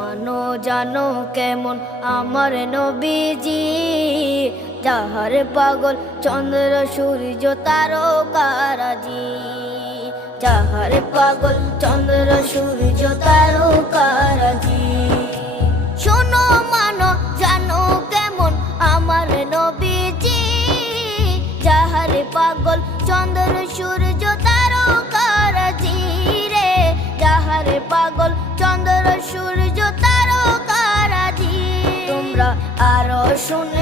মানো জানো কেমন আমার নবীজি, যাহার পাগল চন্দ্র সূর্য তারকারাজি, যাহার পাগল চন্দ্র সূর্য তারকারাজি। শোনো মানো জানো কেমন আমার নবীজি, যাহার পাগল চন্দ্র সূর্য তারকারাজি রে, যাহার পাগল চন্দ্র সূর্য তারকারাজি। তোমরা আরো শুনে